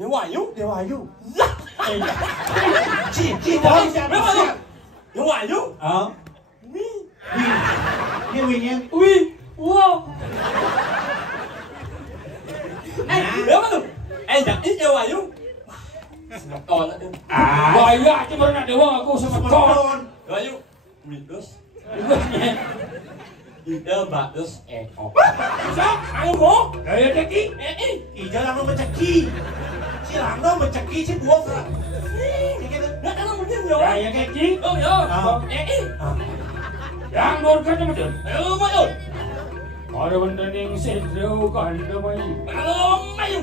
Dewa Ayu. Dewa Ayu. Ini wingnya. Wih, wow. Berapa tuh? Jadi Dewa Ayu. Ton ada. Bahaya aja baru nak dewa aku sama ton. Dewa Ayu. Mitos. Ida batus eko. Bisa? Aku mau. Gaya ceki. Ijal lang menceki. Si Langno menceki si buah. Nggak ada mungkin ya. Gaya ceki. Oh ya. Yang dorkan macam. Ayo mayu. Ada benda yang sedro kan mayu. Halo mayu.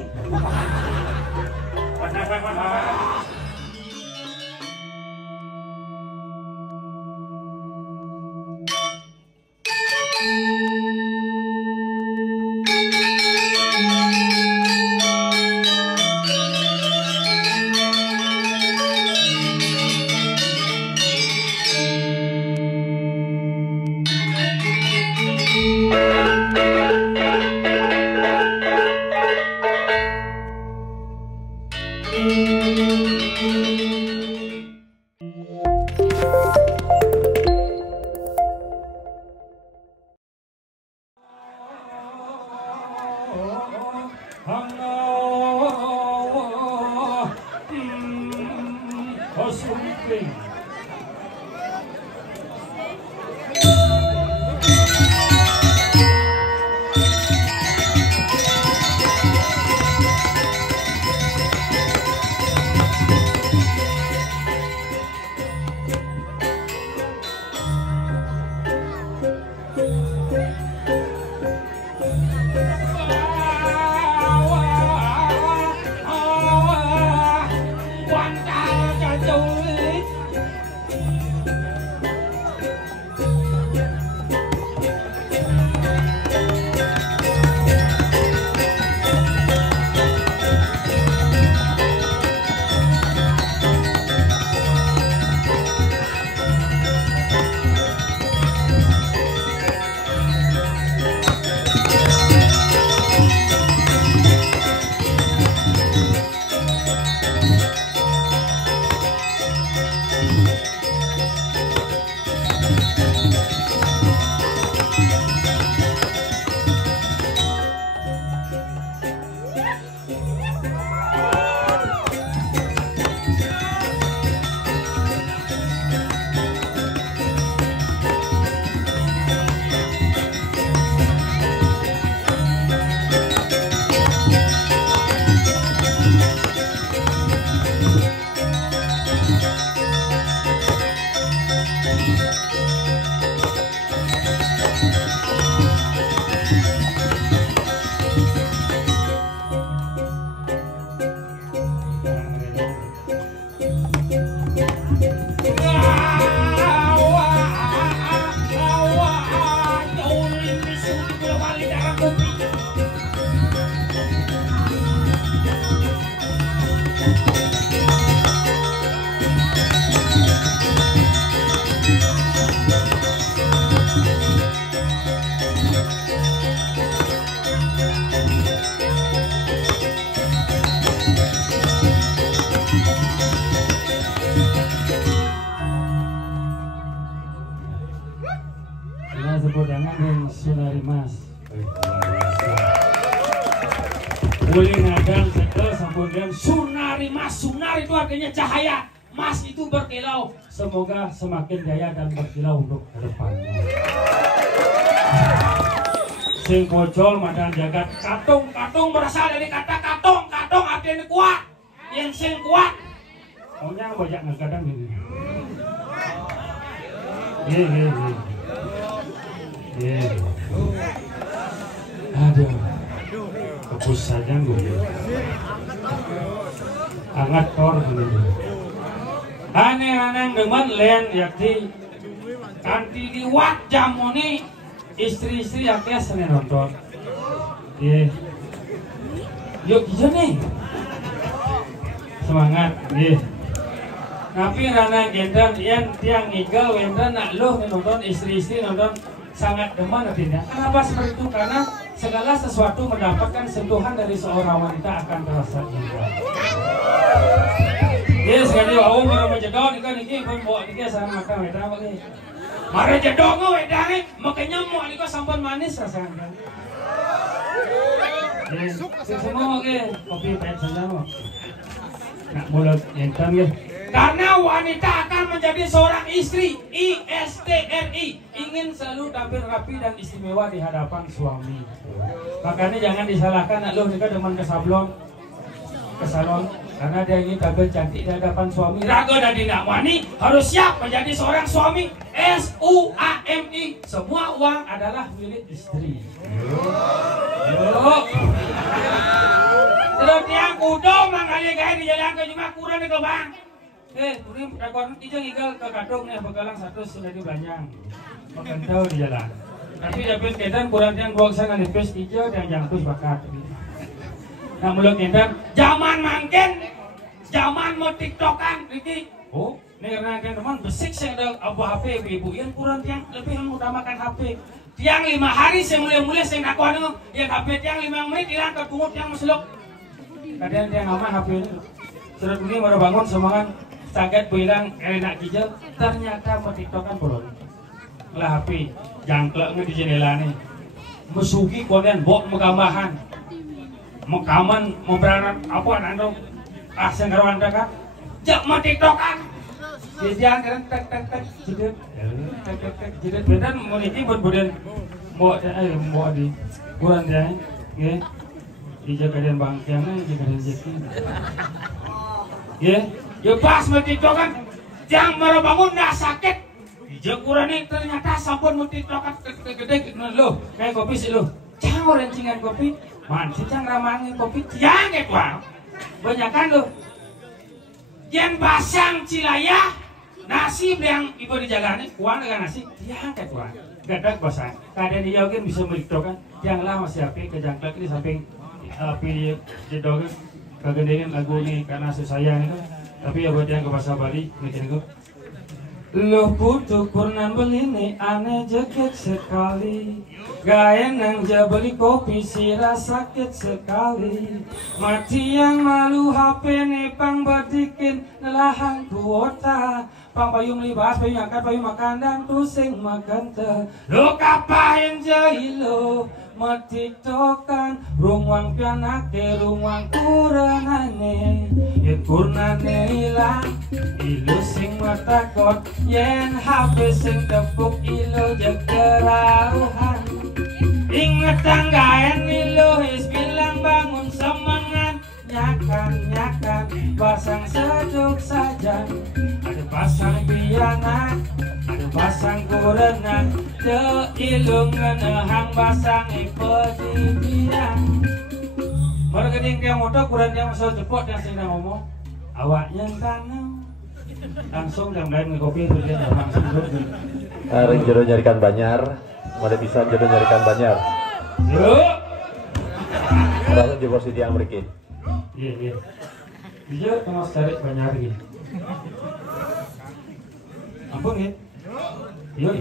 Sunar itu artinya cahaya, mas itu berkilau. Semoga semakin jaya dan berkilau untuk ke depannya. Sing pocol madan jagat katung. Katung berasal dari kata katung. Katung artinya kuat. Yang sing kuat maunya banyak ngegadang ini. Aduh, kepus saja gue. Angat tor Aneh demen len yakti kanti di wak jamoni istri-istri yaknya seneng nonton. Iya. Yuk kita nih. Semangat, iya. Tapi rana gendan yang tiang igal wendan nak loh nonton istri-istri nonton sangat demen artinya. Kenapa seperti itu? Karena segala sesuatu mendapatkan sentuhan dari seorang wanita akan terasa indah. Yes, sekali awak mau menjedok ni kan ini pun bawa ni kan sama makan wedang apa ni? Mari jedok ke wedang ni, makanya mau ni kan sampan manis rasanya. Yes, semua ke kopi pahit saja mau. Nak mulut yentan ke? Karena wanita akan menjadi seorang istri, ISTRI, ingin selalu tampil rapi dan istimewa di hadapan suami. Makanya jangan disalahkan nak lu nikah demen ke salon, karena dia ingin tampil cantik di hadapan suami. Raga dan tidak wani harus siap menjadi seorang suami. SUAMI, semua uang adalah milik istri. Yuk. Terus tiang kudo mangkali gaya di jalan ke cuma kurang di bang. Kuring rekor ijeng igal ke kadung nih bekalang satu sudah dibanyak. Makan tahu di jalan. Tapi dapat kedan kurang yang dua sana nipis ijo dan jangkus bakat. Nah mulut kedan zaman mangken, zaman mau tiktokan, Riki. Oh, ini karena kan teman besik saya ada abu HP ibu yang kurang yang lebih mengutamakan HP. Tiang 5 hari saya mulai saya nak kuat yang HP tiang 5 menit hilang ke kumut yang meselok. Kadang tiang aman HP ini. Surat ini baru bangun semangat. Sangat bilang enak kijel, ternyata mau tiktokan belum. Lah HP jangklek di jendela nih, mesugi konten bok megambahan, mekaman memberanak apa anda asing kawan kan, jak mau tiktokan, jajan kan tek jedet bedan mau ini berbudan bawa di kurang dia, ya, dijaga dan bangkiannya dijaga dan jeki, ya. Ya pas mentitokan yang baru bangun dah sakit jekuran ini ternyata sampun mentitokan gede loh kayak kopi sih loh jangan rencingan kopi mansi jangan ramangin kopi jangan wah banyak kan loh yang basang cilayah nasi yang ibu dijalani uang dengan nasi jangan wah gadak basang kadang dia mungkin bisa mentitokan janganlah masih api kejangkak ini samping api jedogan kegedean lagu ini karena sayang itu. Tapi ya buat yang ke bahasa Bali, mikir gue. Loh putuk purnan belini aneh jeket sekali. Gaya nang jabeli kopi sirah sakit sekali. Mati yang malu HP nepang badikin nelahan kuota. Pang payung libas, payung angkat, payung makan dan pusing makan teh. Lo kapain jahilo? Matiktokan ruang pianake ruang kuranane yen kurnane ilang ilu sing matakot yen HP sing tepuk ilu jegerauhan inget tanggaen ilu is bilang bangun semangat nyakan pasang sejuk saja ada pasang piana ada pasang kurenan te ilung ngenehang pasang ipedidian baru keding yang motor kurang yang masuk cepot yang sini ngomong awaknya tanam langsung yang lain ngekopi itu dia langsung dulu Ring jodoh nyarikan Banyar mana bisa jodoh nyarikan Banyar yuk langsung jebol si tiang meriki iya dia tengah cari Banyar lagi ampun ya iya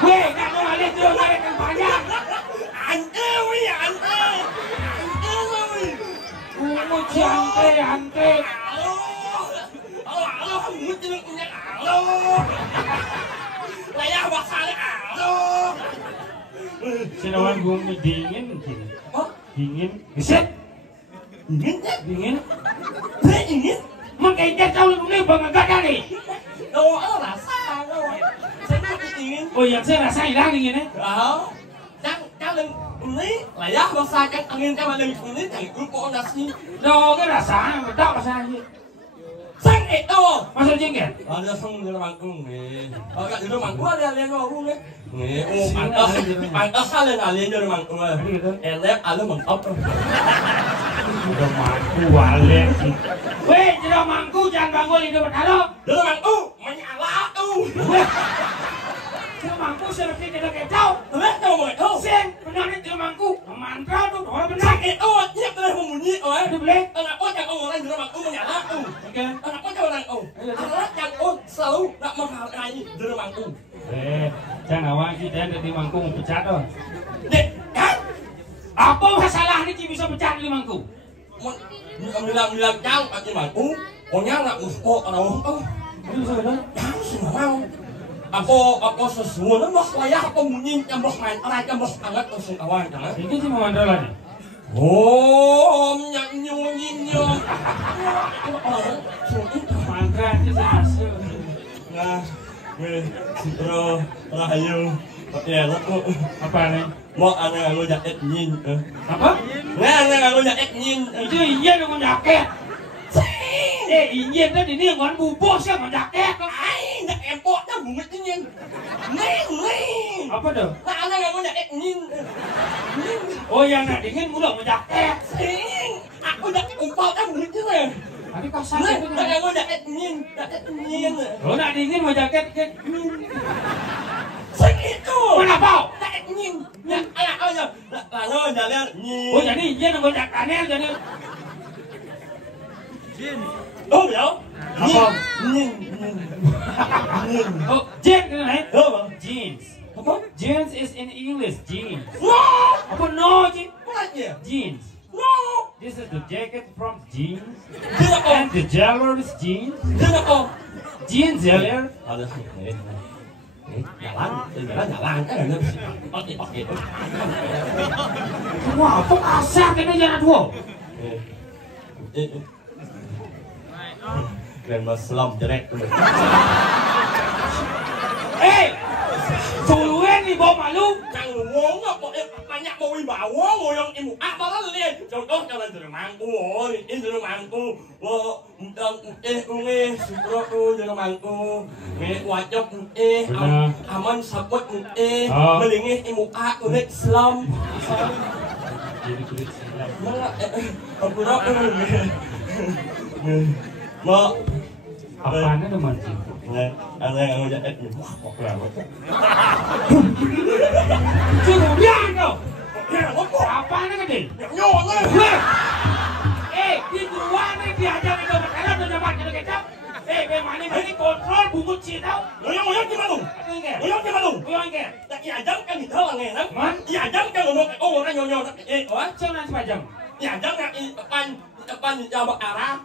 weh nak mau balik tu nyarikan Banyar ante ante layar bakal sinawan bumi dingin dingin geset dingin makanya kau ini bangga kali oh yang saya rasa hilang dingin layar bakal kan angin kan ada ini kan kok nasi no cái rasa betul rasanya sang itu masuk jengkel ada sang di mangkung nih agak di mangkung ada yang ngomong nih nih pantas kalian alien di mangkung elek ada mantap Udah mangku balik. Weh, jero mangku jangan bangun hidup bertaruh. Jero mangku menyala tuh. Jero mangku seperti kita kecau. Lihat kamu mau kau. Sen, benar jero mangku. Mantra tuh, orang benar. Itu nyiap terus membunyi, oi. Itu boleh. Kenapa jangan orang jero mangku menyala tuh? Oke. Kenapa jangan orang kau? Karena jangan selalu nak menghargai jero mangku. Jangan awak kita di mangku mau pecat doh. Dek, kan? Apa masalah ini bisa pecat di mangku? Bilang jauh aja mangku. Pokoknya nak musuh orang oh. Ini sudah. Tahu semua mau. Apa sesuatu bos wayah apa munyin yang bos main orang yang bos anget langsung kawan jangan. Ini sih mau mandor lagi. Oh, nyanyung. Mangga itu hasil. Nah, Sutro, Rahayu, ya aku Apa nih? mau anak aku jaket nyin. Apa? Nah, anak aku jaket nyin. Itu iya dengan jaket. Iya tuh ini ngon bubuk sih ngon jaket. Ai, nak empoknya bunga nyin. Neng. Apa tuh? Nah, anak aku jaket nyin. Oh yang nak dingin mudah mau jaket. Sing, aku jaket umpalnya bunga nyin. Tapi kasar Nah, itu. nak aku jaket nyin. Oh nak dingin mau jaket ke? Sing itu. Kenapa? Jaket nyin. Ya, anak aku ya. Lalu jalan nyin. Oh jadi iya ngon jaketnya jadi. Oh ya. Apa? Nyin. Oh jeans kan? Apa? Jeans. Apa? Jeans is in English jeans. No. Apa no jeans? Apa? Jeans. No. This is the jacket from jeans. Dia apa? And the jailer is jeans. Dia apa? Jeans jailer. Ada. Jalan kan ada. Oke. Wah apa kasar ini jangan dua. Keren mas selam jelek. Tuluan nih bawa malu. Jangan ngomong apa banyak mau wibawa ngoyong ibu apa lah contoh jalan jalan mangku ini jalan mangku sutro jalan mangku wajib aman sabut melingih ibu unik selam Jadi kulit silam. Mau Apaan ada mancing? Ada yang ngajak wah kok lewat. Kemudian kau. Apaan ada gede? Nyolong. Di luar nih diajar itu berkala udah dapat kita kecap. Bagaimana ini kontrol bungut sih tau? Ngoyong gimana? Ngoyong gimana? Ngoyong ke? Tak diajar kan di dalam ngenak. Man? Diajar kan ngomong orang nyonyol. Jangan sepajang. Diajar kan depan jawab arah.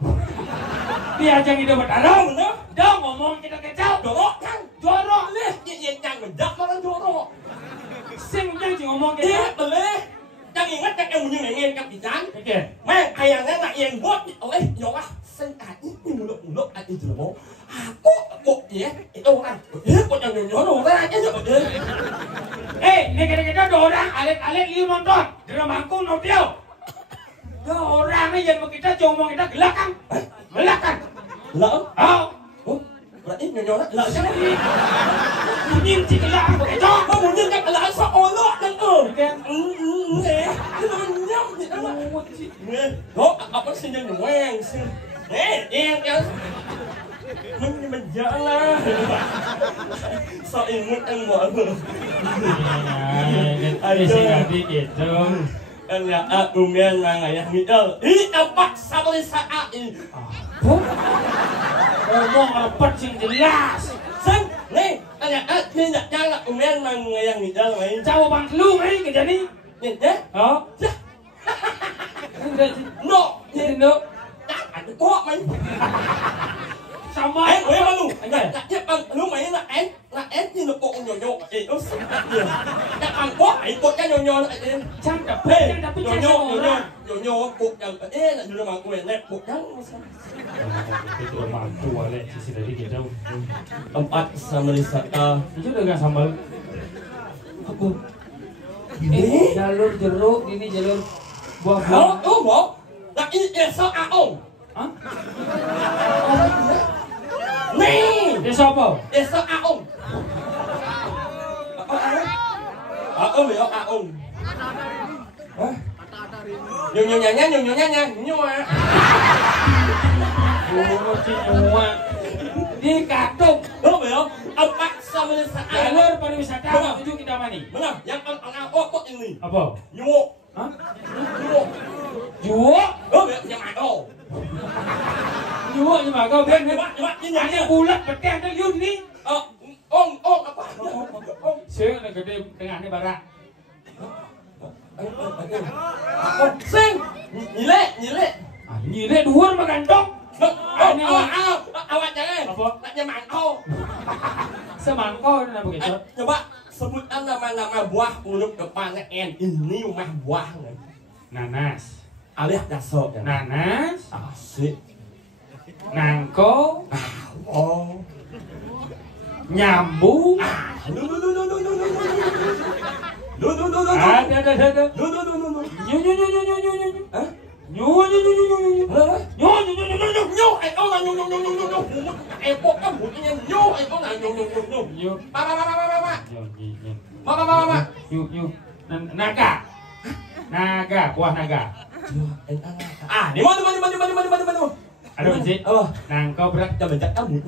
Diajar itu berkala. Bener? Dong ngomong kita kecap. Jorok kan? Jorok nih. Yang mendak malah jorok. Sing jangan ngomong Iya kita. boleh. Jangan ingat kan yang menyenangkan kapitan. Oke. Meh kayaknya nak yang buat oleh Jawa sengkai ini muluk-muluk aja dulu. Aku kok ya itu orang. Kok yang nyonyol orang aja juga dia. Ini kita ada orang alit-alit liu nonton. Di rumahku nonton. Ada orang nih yang kita ngomong kita gelakang. Gelakang. Lỡ. Oh. Berarti nyonyol lỡ siapa? Nhìn chỉ gelak itu. Mau munyin kan lỡ sao olok dan Oke. Itu nyam thì đó là. Đó apa sih yang nyueng sih? Yang mình jangan so imut yang buat Ada sih ganti gitu. ya kemudian yang middle ini apa sabali saat ini Ngomong repot sing jelas. sen nih ini nak jangan kemudian yang middle main Jauh bang lu nih kerja nih. deh Oh. no Ini ada kok main sama. gue malu nak dia lu main nak như nó bộ nhỏ nó sạch các ăn quá ấy bộ cái nhỏ Chẳng dapet nhỏ bộ là như là mà quyền này bộ trắng Itu mampu oleh sisi dari gitu. tempat sama wisata Itu dengan sambal. apa Jalur jeruk ini jalur buah oh mau là ini desa aong Hah? nih Desa apa? desa aong aong ya aong Nyoa. Nyua di Katung. Lo betul? Empat sama dengan Jalur pariwisata menuju Kintamani. Benar. Yang kok ini. Apa? Nyoa. Hah? Nyoa. Juo? Lo betul? Yang ada. Juo nhưng mà kau biết Nyoa. Ini ada bulat betul ada yun ni. Ong apa? Saya nak gede dengan ni barak. Sing. Nyile. Nhìn thấy đuôi mà gần đông. Awak jangan. Apa? Naknya mangkau. Semangkau itu apa gitu? Coba sebutkan nama-nama buah huruf depannya N. Ini rumah buah. Nanas. Alias dasar. Nanas. Asik. Nangko. Oh. Nyambu. Ada. Naga, buah naga. Di mana? Ada masjid. Nangko berat. Jangan bencak kamu.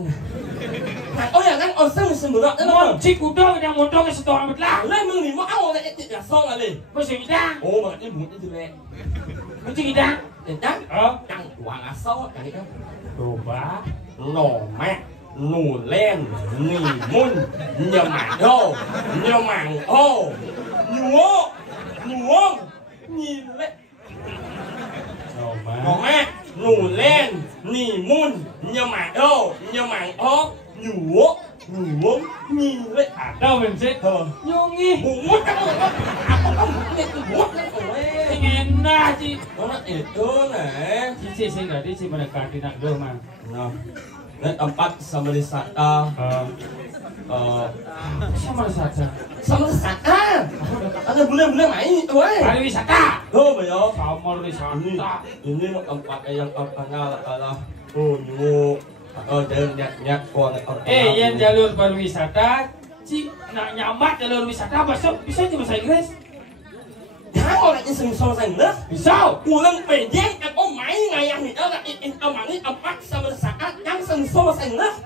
Oh ya kan oseng semburat. Moncik udah yang motor ke setor amat lah. Lah menglima awak nak ya song ale. Masih kita. Oh makanya bunyi jelek. Masih kita. Jangan. Yang tuang asal kan itu. Coba. Nomak, nulen, nimun, nyemangho, nyuong, nyilek. Nomak, nulen, nimun, nyemangho, nyuong, nyilek. Ada masjid. Nyungi. Bungut kamu. Apa kamu bungut Enak sih. Orang itu nih. Cici sih tadi sih mendekati nak do mah. Nah, ini tempat sama wisata. Sama saja. Sama wisata. Ada bule-bule main itu, Pariwisata. Oh, betul. Sama wisata. Ini tempat yang terkenal adalah Unyu. Dan nyak Yang jalur pariwisata, si nak nyamat jalur wisata bisa cuma bahasa Inggris. Jangan orang yang sama Inggris. Bisa. Ulang pendek aku main ngayang itu lah in amani empat sama saat yang sama Inggris.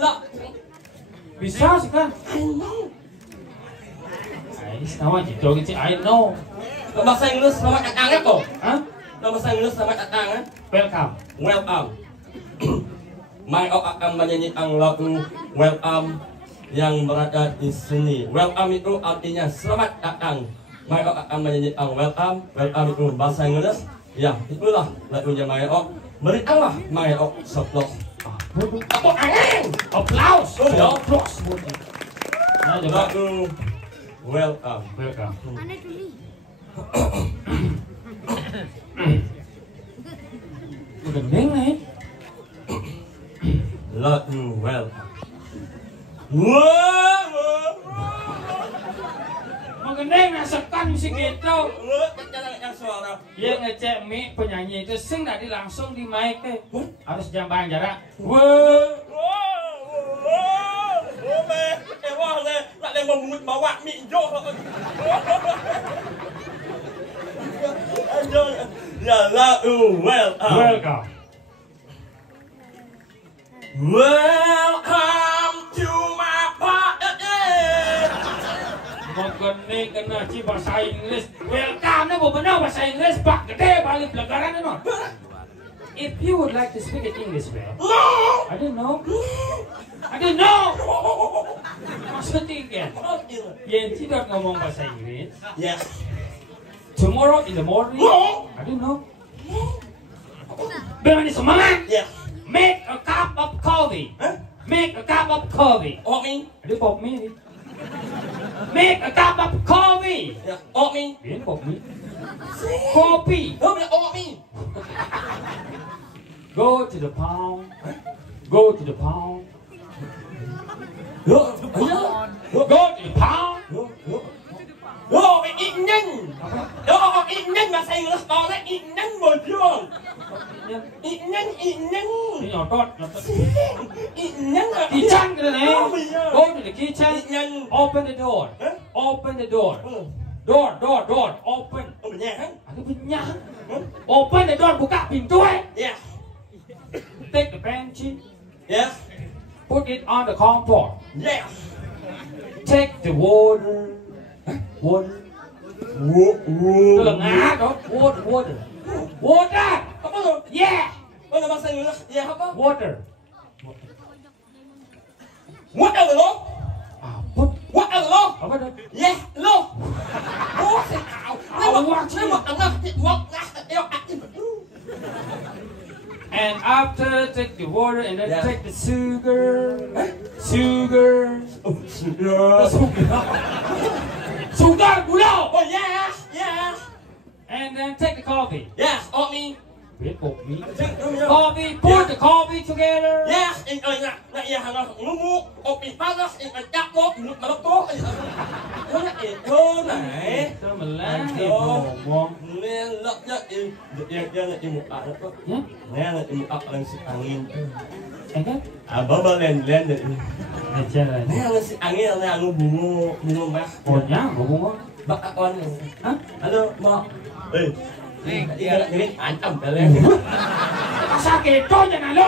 Lah. Bisa sih kan? I know. Sama gitu gitu I know. Bahasa Inggris sama katanya kok. Hah? Bahasa Inggris sama katanya. Welcome. Mai akan menyanyikan lagu welcome yang berada di sini. Welcome itu artinya selamat datang. Mai akan menyanyikan welcome itu bahasa Inggris. Ya, itulah lagunya Mai. Berikanlah Mai sebelah. Apa angin? Applause. Oh ya, applause. Nah, coba. Lagu welcome. Gendeng nih. Lagu welcome. Gendeng nasekan musik gitu. Yang suara. Dia ngecek mic penyanyi itu sing tadi langsung di mic harus jambang jarak. Nak dia memungut bawa mic jauh. Ya lagu welcome. Welcome to my party. Mengenai kena ci bahasa Inggris. Welcome ni benar bahasa Inggris pak gede balik pelagaran no. If you would like to speak in English, well, No. I don't know. Maksudnya kan? Yang tidak ngomong bahasa Inggris. Yes. Tomorrow in the morning. No. I don't know. Bagaimana semangat? Yes. Make a cup of coffee. Huh? Make a cup of coffee. Oatmeal. Ada pop mie ni. Make a cup of coffee. Yeah. Oatmeal. Dia pop mie. Kopi. Oh, oatmeal. Go to the pound. Go to the pound. Go. Go to the pound. Ít nhanh. Ít nhanh mà xài nó to đấy, ít nhanh một trường. Ít nhanh. Ini nyotot. Ít nhanh à. Kitchen cái này. Go to the kitchen. Ít nhanh. Open the door. Open the door. Door. Open. Benyang. Ada banyak. Open the door, buka pintu. Yeah. Take the bench, Yeah. put it on the comfort. Yeah. Take the water. Water. Tức là ngã đó. Water. Water. Apa tu? Yeah. Mana bahasa Inggris? Yeah apa? Water. What are lo? Put. What are lo? Apa dah? Yeah, lo. Oh, saya tahu. Nama anak what And after take the water and then Yeah. take the sugar. Sugar. Sudah. Sugar gula. Oh yeah, yeah. And then take the coffee. Yeah, oh me. Biết bột mì. Yeah. Coffee, put the coffee together. Yeah, in nak ya hang ngumuk, opi panas, in cak lo, melepuh. Itu này. Sao mà lá Anh em vô. ngomong. Nên lợi nhất yang nak imut tak apa. Ya? Nên nak imut tak lang si angin. Angkat? Baba len ni. Aja lah. Nên lang si angin lang bungo mas. Pokoknya ngomong. Bak akon. Hah? Halo, Mak. Dia ini ancam kalian. Sakit tu je nak lo.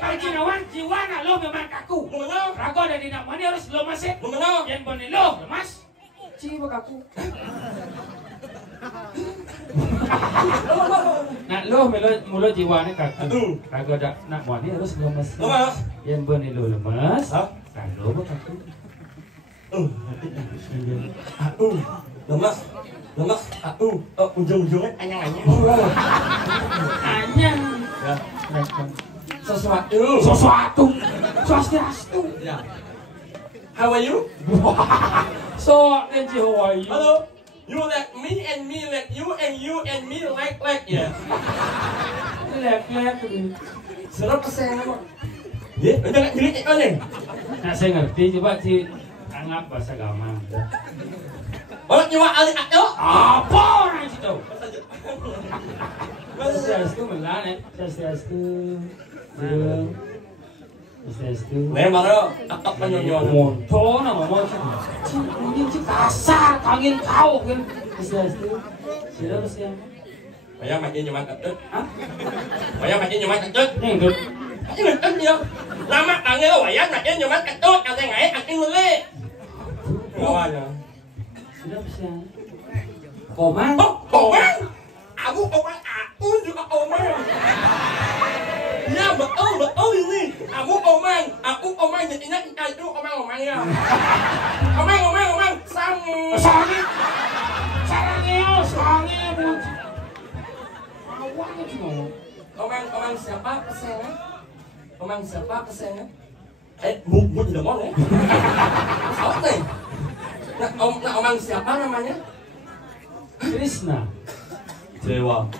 Pagi Cinawan, jiwa nak lo memang kaku. Mengenal? Rago dari nak mana harus lo masih. Mengenal? Yang boleh lo, lemas. Jiwa kaku. Nak lo mula jiwa ni kaku. Rago dak nak mana harus lo masih. Lemas. Yang boleh lo lemas. Hah? Rago kaku. Lemas, ujung-ujungnya anyang-anyang. Anyang. Ya. Sesuatu. Swastiastu. Ya. How are you? So, then how are you? Hello. You like me and me like you and me like ya. Lek. Serap pesan apa? Ya, udah nak jadi apa ni? Nah, saya ngerti, coba si anggap bahasa gampang. Orang jiwa alik aku. Apa orang situ? Swastiastu melan, Swastiastu. Swastiastu. Nih baru tak penyonyon. Monto nama monto. Ini kasar, kangin kau kan. Swastiastu. Sudah siang. Bayang makin cuma ketut. Hah? Bayang makin cuma ketut. Ini itu. Ini ketut dia. Lama panggil bayang makin cuma ketut. Ada ngai aking lele. Bawanya. Sudah siang. Komang. Oh, omang. Aku omang, aku juga omang. Ya betul ini. Aku omang jadinya kita itu omang-omangnya. Omang. Sarangnya bu. Awalnya cuma. Omang siapa kesennya? Omang siapa kesennya? Bu tidak mau ya? Salah nih. Nah, omang siapa namanya? Krishna. Dewa.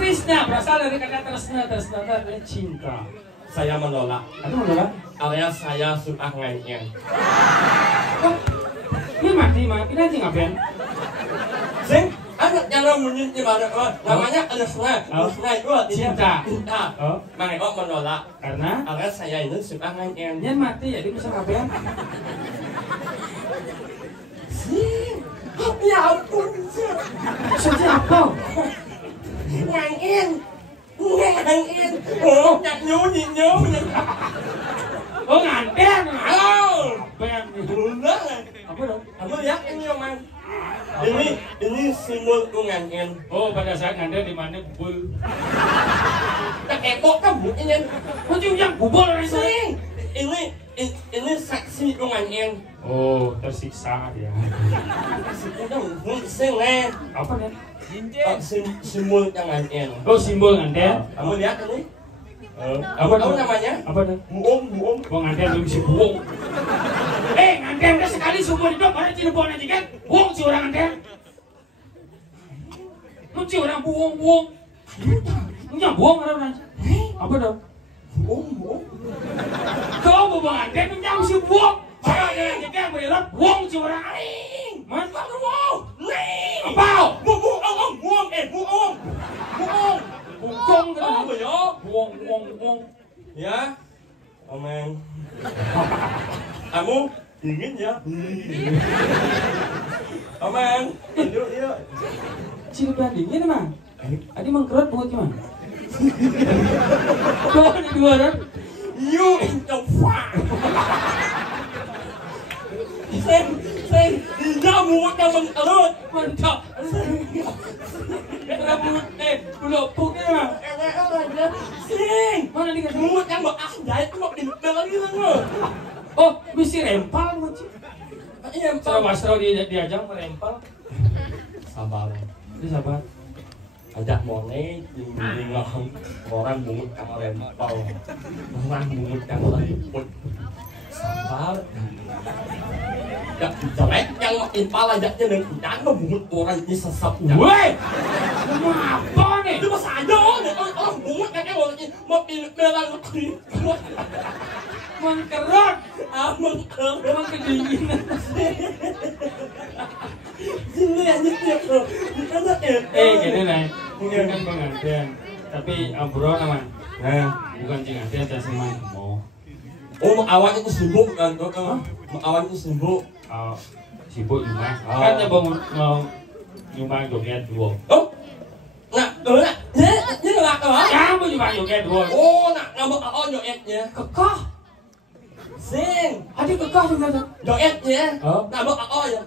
Krishna berasal dari kata tresna dari cinta. Saya menolak. Aku menolak. Alias saya suka nganyen. Ini mati nanti ngapain? Sing, anak jangan menyinti namanya Krishna. Krishna itu Cinta. Oh. Makanya kok menolak. Karena Alias saya ini suka nganyen. dia mati jadi bisa ngapain? Ya ampun. Maksudnya apa? Nganyen. Oh, nhớ. Oh nganten. Halo. Ngapain? Benar. Apa dong? Kamu lihat ini Mang. Ini simbol nganyen. Oh pada saat nganten di mana bubul? Tak epok kan bu ini. Ujung yang bubul orang Sing. Ini saksi nganyen. Oh tersiksa dia. Sing nih. Apa nih? Simbol nganyen. Oh simbol nganten. Kamu lihat ini. Apa Tahu dong? namanya? Apa dong? Buong. Oh nganten belum bisa buong. Nganten udah sekali sumber hidup baru Cirebon aja kan? Buong si orang nganten. Lu si orang buong. Punya buong orang aja. Apa dong? Buong. Kau mau nganten punya si buong. Saya ada yang jaga berlihat buong si orang aing. Mantap buong. Nih. Apa? Buong. Buong. Bungkong gitu. Oh, ya. Buong. Ya. Omeng. Kamu dingin ya? Aman. Yuk, yuk. Ciri bandingin emang. Adi mengkerut buat gimana? Kau di dua kan? You in the fuck. Sen, dia mulut yang mengkerut. Mantap. Rambut belopuk ni emang. Sing. Mana dikasih? Mulut yang berakjait itu mau dinukar lagi lah. Oh, mesti rempal buat sih. Iya, Cara Wasro diajak merempal. sabar. Ini sabar. Ajak money, tinggi orang bungut kamu rempal, orang bungut kamu liput. Sabar. Ya, jelek yang makin pala ajaknya dan jangan bungut orang ini sesat. Woi, mau apa nih? Itu masa aja nih, orang bungut kakek orang ini mau pilih merah lagi. Mengkerut. Mengkerut. Emang kedinginan. Sini aja tuh, karena Gini nih, mungkin kan pengantin, tapi ambro nama, bukan pengantin, saya semuanya mau. Oh, awan itu sibuk kan, awan itu sibuk. Sibuk nyumbang, kan ya mau nyumbang joget dua. Oh, nak, ini nggak apa? Kamu nyumbang joget dua. Oh, nak nggak jogetnya. Kekah, Sing, adik kekah juga tuh. jogetnya. Nggak ya.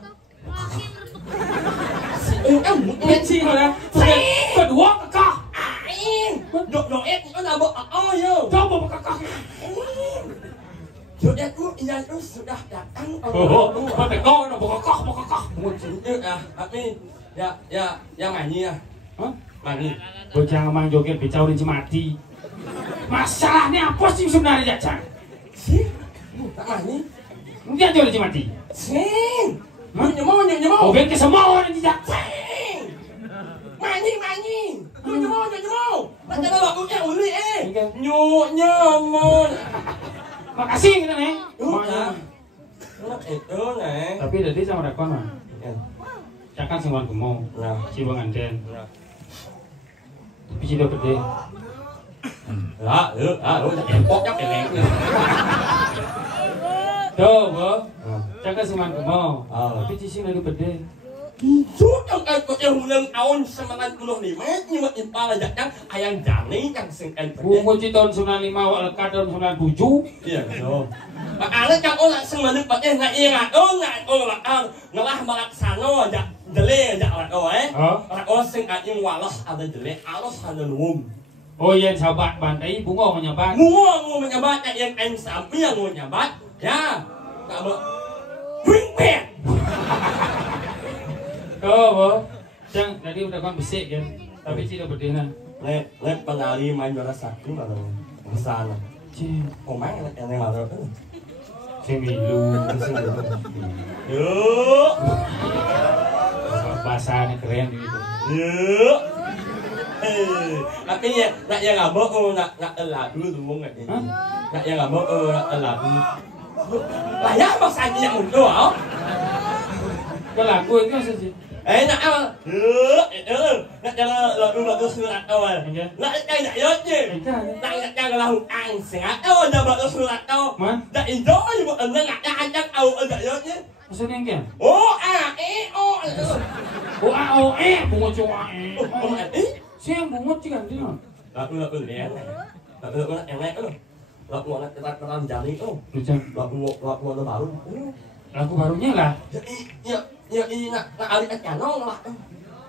Ngeci mana? Kedua kekah. Joget itu nggak ya. Coba kekah. Joget itu sudah datang. Mau tekok, mau kekah. Muncul tapi ya mani ya. Mani. Bocah mang joget bicau di Cimati. Masalahnya apa sih sebenarnya, Cang? Sih, tak mani. Mungkin aja di Cimati. Sing, nyemau. Oh, bengke semua orang tidak. Sing, mani. Nyemau. Macam apa lagunya uli nyemau. Makasih kita nih. Itu nih. Tapi tadi sama rekon mah. Cakan semua gemau. Si bang Anden. Tapi sudah gede. Lu pokoknya keleng. Tuh, bu. Cakan semua gemau. Tapi cici lagi gede. Sudah ikut yang ulang tahun 95 nyimak impal aja yang ayang jani yang singkan Bungu ci tahun 95 wak lekat tahun 97. Iya betul. Makanya kan orang semangat pakai nggak ingat ngelah melaksana aja jele aja orang sing aing walas ada jele alos ada lumum. Oh iya sahabat bantai bunga menyabat. Bunga menyabat yang aing sampai yang menyabat ya kamu wingpet. Oh, bu. Cang, tadi udah kan bisik kan, tapi cina berdina. Lep penari main juara sakti malah kesana. Cing, Oh main yang malah semilu. Yuk. Bahasanya keren gitu. Yuk. Tapi ya, nak yang nggak bohong, nak lagu dulu nggak ini. Nak yang nggak bohong, nak lagu. Lah ya maksudnya yang untuk, Cái lagu itu apa sih? nak jangan lagu surat awal. Nak nak yotnya. Nak jangan lagu angsa. Dah lagu surat awal. Dah itu aja buat nak ajak awal nak yotnya. Maksudnya yang kia? O. Oh, oh, bunga cuma Siapa bunga sih kan dia? Lagu lian. Lagu yang lain tu. Lagu nak terang jani tu. Lagu baru. Lagu barunya lah. Ya ini nak alih kanong lah.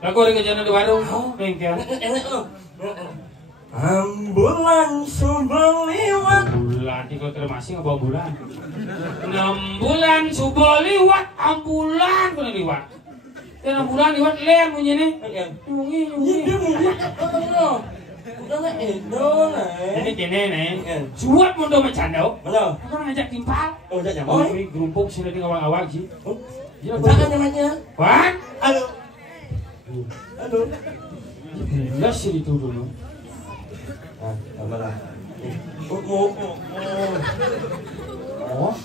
Lagu ada kejadian di baru. Bengkel. Ambulan subuh liwat. Bulan di kota masih nggak bawa bulan. 6 bulan subuh liwat, ambulan pun liwat. 6 bulan liwat lem punya nih. Nyungi. Ini kene nih. Suat mau dong bercanda. Mana? Aku ngajak timpal. Oh jangan mau. Ini gerumpuk sini di awal-awal sih. Jangan namanya. Wan? Aduh. Jelas sih itu dulu. Apa lah? Oh.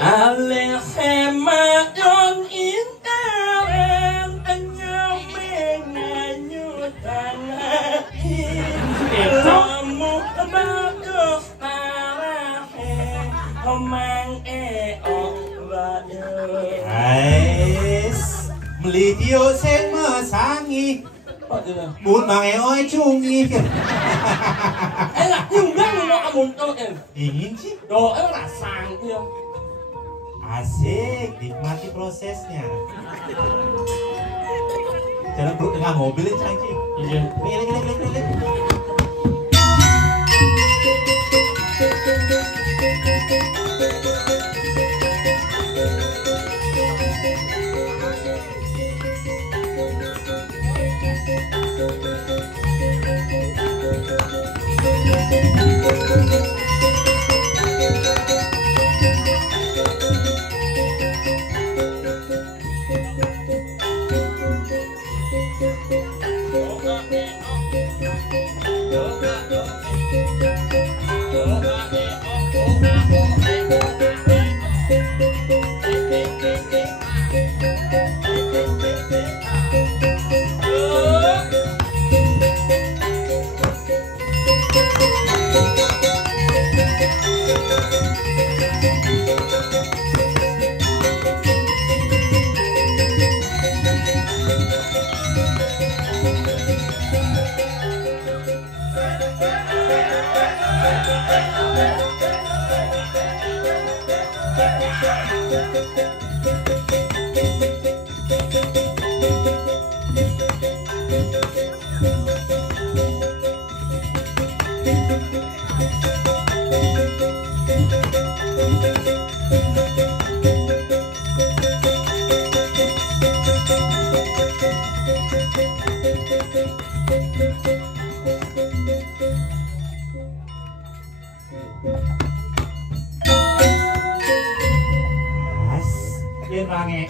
Aleh hemat yon interen anyam menyutan hati. Kamu bagus parahe, omang Ais, melitio sen mesangi. Bún mang oi cungi. Enak juga ngomong kamu tuh Dingin sih. Doa rasang ya. Asik, nikmati prosesnya. Jangan perut dengan mobil ini canggih. Iya. Lek.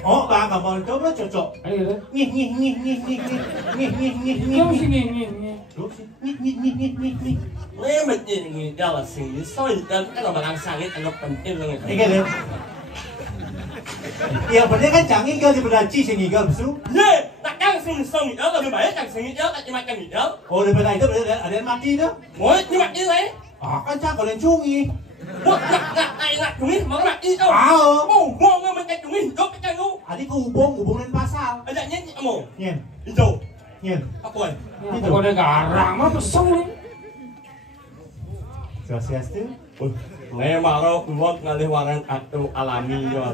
Oh, bang, kamu coba cocok. Ayo deh. Nih. Kamu sini nih. Terus nih. Ini begini jalan sini, soalnya kan kalau barang sangit agak penting loh. Ini deh. Ya bener kan canggih kalau di pedaci sini kan besul. Ye, tak kan sini sini, lebih baik kan sini ya, tak cuma kan ya. Oh di pedaci itu ada yang mati tuh. Mau cuma ini lah. Ah kan cak kalian cungi. Buat nak cumi, mau nak itu. Ah. Mau mencet cumi, jauh pecah lu. Adik ku hubung dan pasal. Ada nyanyi kamu. Nyen. Itu. Nyen. Apa? Itu ada garang mah besar nih. Swastiastu. Nih marah buat ngalih waran atau alami ya.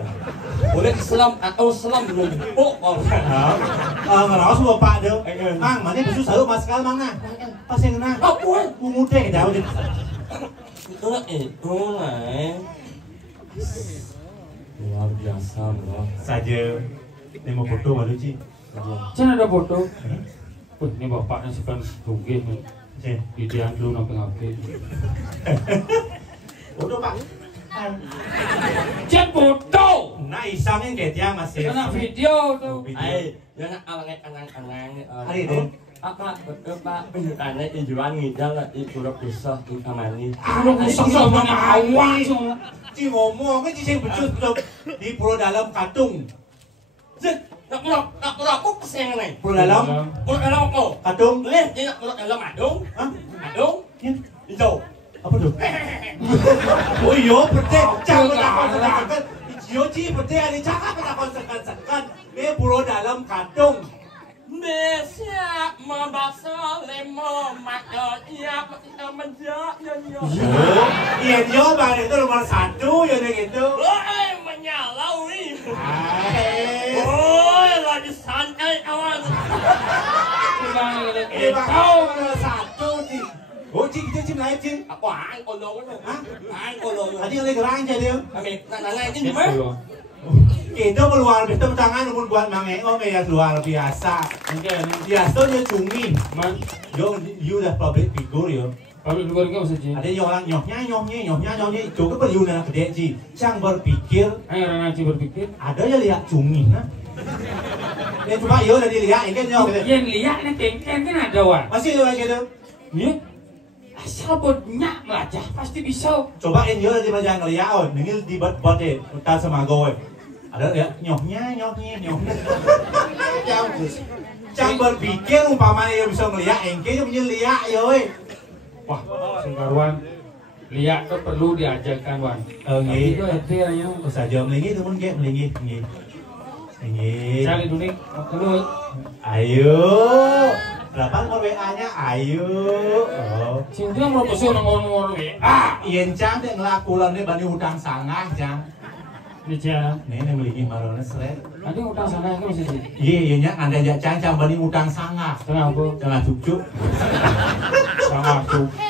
Boleh Islam atau Islam belum. Oh, Ngerawas bapak deh. Mang, mana besul selalu maskal mang nah. Pas yang nah. apa? Muda ke jauh. Itu lah. Luar biasa bro. Saja. Ini mau foto malu Ci. Jangan ada foto. Wih, ini bapaknya sekarang tugih nih. Cen. Idean dulu ngapain. Foto Pak. Jangan foto. Nah isangnya kayak dia masih. Karena video tuh. Ay, jangan anang-anang. Hari deh. Apa penjualannya tujuan ngidal di Purok Desa Inkamani. Udah kusang sama awak. Ci ngomong kan Ci sing betul di pulau dalam katung. Nak pura aku keseng nih. Pulau dalam Pura dalam apa? katung. Lihat dia nak pura dalam adung. Hah? Adung? Itu. Apa tuh? Oh iya, berarti jangan takon-takon. Iyo Ci, berarti ada cakap takon-takon. Ini pulau dalam katung. Bisa membasuh lemo maka ia menjak ya. Iya dia bang itu nomor 1 ya gitu. Woi menyalau nih. Hai. Woi lagi santai kawan. Ini bang kau nomor 1 Ci. Oh Ci kita Ci naik Ci. Apaan kolong itu? Hah? Apaan kolong? Tadi yang lagi gerang aja dia. Kami nanya ini gimana? Kita keluar betul tangan umur buat mangeo ya luar biasa. Biasa dia cumi. Man, Yo you udah public figure yo. public figure nggak usah Ci. Ada yang orang nyohnya. Juga perlu nak gede Ci. Cang berpikir. Ayo orang Ci berpikir. Ada ya lihat cumi, nah. Dia cuma yo udah dilihat, ini kan yo. Yang lihat nih kengken kan ada wah. Masih ada gitu. Iya. Asal bodnya melacah pasti bisa. Coba yo udah dimajang ngeliat on. Nengil di bot deh. Utar sama gue. Ada ya nyohnya. Cang berpikir umpamanya yo bisa ngeliat, engke yo punya lihat yo. Wah, singkaruan. lihat tuh perlu diajarkan Wan. Nggih. Itu ente yang Saja melingi temen ge melingi nggih. Nggih. cari dunik dulu. Ayo. Berapa nomor WA-nya? Ayo. Oh. Sing dia mau pesan ngomong-ngomong Yen cang dek ngelakulane bani utang sangah cang. Ini cah. Nih melingi marone seret. Nanti utang sana kan masih sih. Iya, iya nya anda jak cang bani utang sangah. Tengah apa? Jangan cucuk. Sama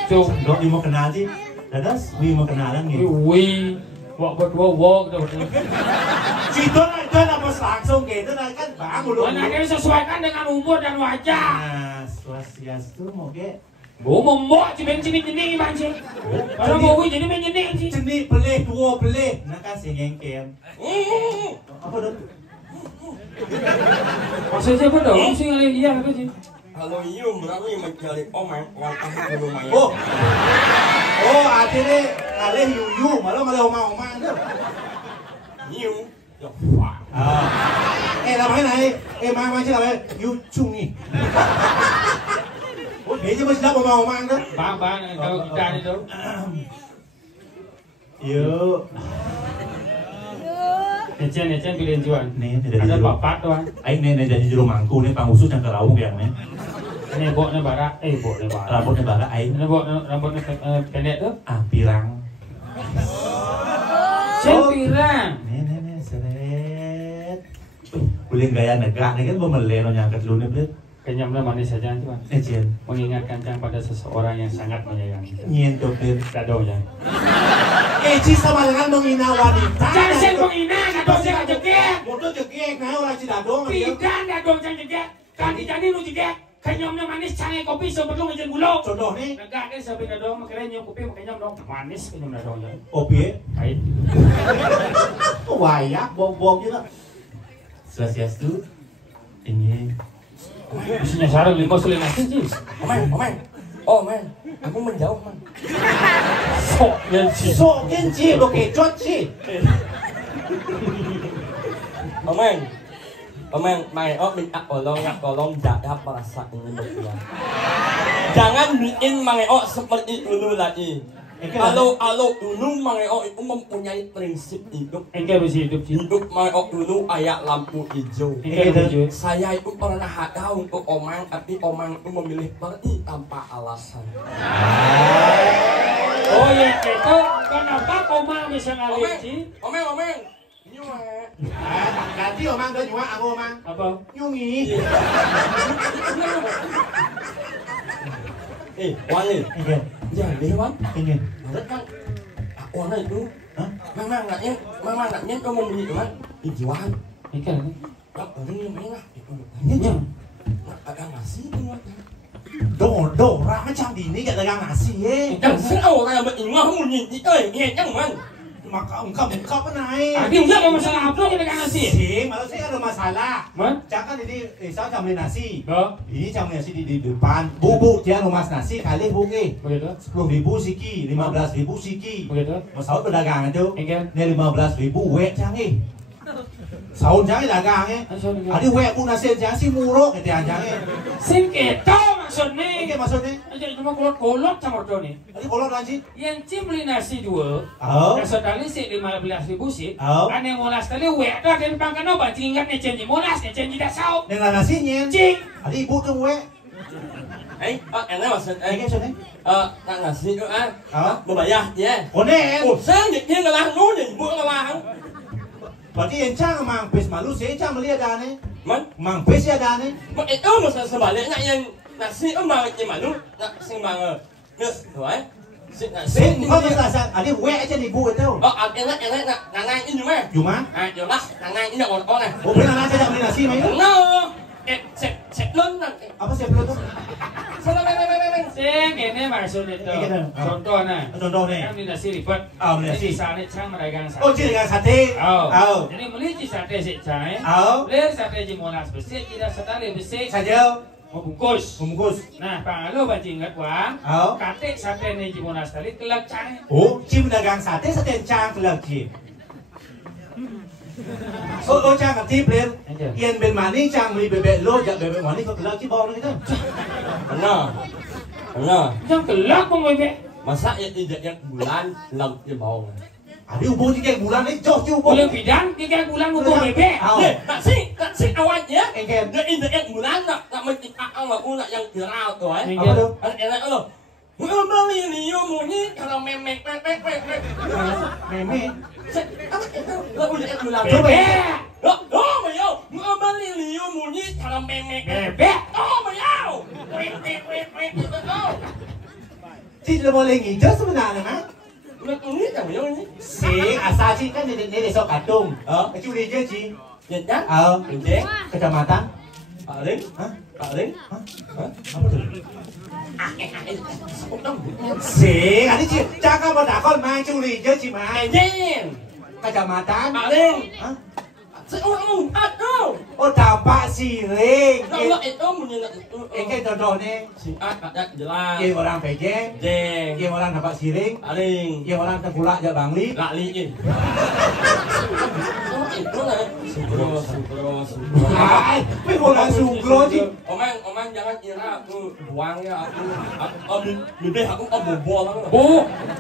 cuk. Dok mau kenal sih. Dadas, mau kenalan gitu. Wi, wak berdua dah betul. Situ itu apa langsung gitu kan bangun dulu. Mana dia sesuaikan dengan umur dan wajah. Nah, swastiastu mau ge. Gua mau cimeng-cimeng jening banci. Kalau mau wi jadi menjening sih. Jenik belih dua belih. Nah kan sing ngengkem. Apa dong? Maksudnya apa dong? Sing iya apa sih? Kalau you berani mencari omeng, ngantah dulu main. Oh, akhirnya kalih yuyu, malah omang-omang tuh. You, ya fuck. Namanya mama sih namanya yu cungi. Oh, dia masih dapat omang-omang tuh. Bang, kalau kita itu. Yuk. Ecen pilihan cuan. Nih, tidak Ada jero. papat tuan. Aing nih jadi jero mangku nih pangusus yang keraung yang nih. Ini boknya bara, boknya bara. Rambutnya bara aing. Ini rambutnya pendek tuh. Pirang. Pirang. Nih, seret. Boleh gaya negak nih kan bemeleno nyangkat lu nih, Blit. Kenyamnya manis saja cuan. Jen. Mengingatkan Cang pada seseorang yang sangat menyayangi. Nyen tuh, Blit. Dado Cang. Ci sama dengan menghina wanita. Cang sen menghina, dado Cang jegek. Motor jegek, nah orang Cidadong. Tidak, dado Cang jegek. Jadi lu jegek. Kenyamnya manis, Cang kopi sebelum ngejen bulu. Contoh nih. Negak kan sampai dado, makanya nyom kopi makanya nyom dong. Manis kenyam dado Cang. Kopi. Baik. Wayak, bong-bong gitu. Swastiastu. Ini. Isinya sarang lima selin asin sih. Omeng. Oh men, aku menjauh man. Sok sih. So, kenci, lo kecot sih. Omeng, Mai minta tolong jaga perasaan ini berdua. Jangan bikin Mai seperti dulu lagi. Kalau dulu Mai itu mempunyai prinsip hidup. Engkau bisa hidup sih. Hidup Mai dulu ayat lampu hijau. Saya itu pernah ada untuk Omeng, tapi Omeng itu memilih pergi tanpa alasan. Oh ya itu kenapa Omang bisa ngalir sih? Omeng. Ganti omang tuh nyuak, aku omang. Apa? Nyungi. Wani. Iya. Jadi Wan, Ini. kan aku itu, memang naknya kamu beli Wan, dijual. Ikan. Nak ini mana? Iya. Nak ada nasi tu. Đồ ra macam ini gak dagang nasi ye. Jangan selalu orang beringah munyi itu, ini jangan. Maka engkau apa naik? Tadi enggak ada masalah apa kita dagang nasi? Sih, malah saya ada masalah. Man? Jangan ini, saya jam beli nasi. Enggak. Ini jam nasi di depan. Bu, dia lumas nasi kali bu Begitu. 10.000 siki, 15.000 siki. Begitu. Masalah pedagang itu. Engkau. Ini 15.000 wek jangan. Sahun jangan dagang Adi wek pun nasi jangan si muruk gitu jangan. Sing keto maksudnya. Ini maksudnya. Jadi cuma kolot sama ordo nih. Adi kolot lanjut. Yang cim beli nasi dua. Oh. Nasi tali sih 15.000 sih. Oh. Ane molas tali wek tu ada pangkan obat. Ingat nih janji molas nih janji tak sahau. Dengan nasinya. Cing. Adi ibu tuh wek. Ini maksud, Ini maksudnya. nak nasi itu berbayar ya. Konen. Saya dia ngelang nu nih, bu ngelang. Berarti yang cang mang pes malu saya cang melihat ada nih. Man, Mang pes ya ada nih. itu masa sebaliknya yang nasi emang gimana? Nak sing mang, yes, tuh si nasi. Sen kau masa adi wek aja nih bu itu. Oh, enak nak nanang ini mah. Cuma. Jelas nanang ini orang. Oh benar nasi cang beli nasi mah itu. No, set lon nanti. Apa sih belum tuh? Sing ini maksud itu. Contoh nah. Contoh nih. Kan beli nasi ribet. Beli nasi. Misalnya cang mereka sate. Oh jadi dengan sate. Oh. Jadi beli ci sate sih cang. Beli sate ci monas besi, tidak setali besi. Saja. Mau bungkus. Bungkus. Nah, pangalo banci ingat wang. Kate sate nih ci monas tali kelak cang. Oh, cim dagang sate cang kelak cim. Oh cang ngerti bler. Ian ben mani cang beli bebek lo, jak bebek mani kok kelak cim bawang gitu. Benar. Jangan kelak mau bebek. Masa ya tidak yang bulan laut dia bawang. Ada ubung di kayak bulan ni, jos di ubung. Bulan bidang, dia kayak bulan ubung bebek. Tak sih awalnya. Engken. Dia indah yang bulan nak mesti ang lah nak yang viral tu eh. Apa tu? Enak lo. Beli liu muni kalau memek. Memek. Apa itu? Lagu yang bulan. Bebek. Oh, mayo. Beli liu muni kalau memek. Bebek. Oh, mayo. Cik dah boleh ngijau sebenarnya mah. Ini yang mayo ni. Sing asal cik kan ni sok katung. Curi je cik. Jangan. Kencing. Kecamatan. Paling. Hah? Paling. Hah? Apa tu? Sing, ada cik. Cakap pada kon main curi je cik main. Jangan. Kecamatan. Paling. Hah? Seorang aduh. Oh tampak siring. Kalau itu menyenang itu. Engken contoh ni. Singkat ada jelas. Yang orang pejeng. Jeng. Yang orang nampak siring. Paling. Yang orang tengkulak je bangli. Lak liin. Oh itu lah. Sugro. Hai, orang sugro cik. Omang jangan kira aku buang ya aku. Bibir aku bobol.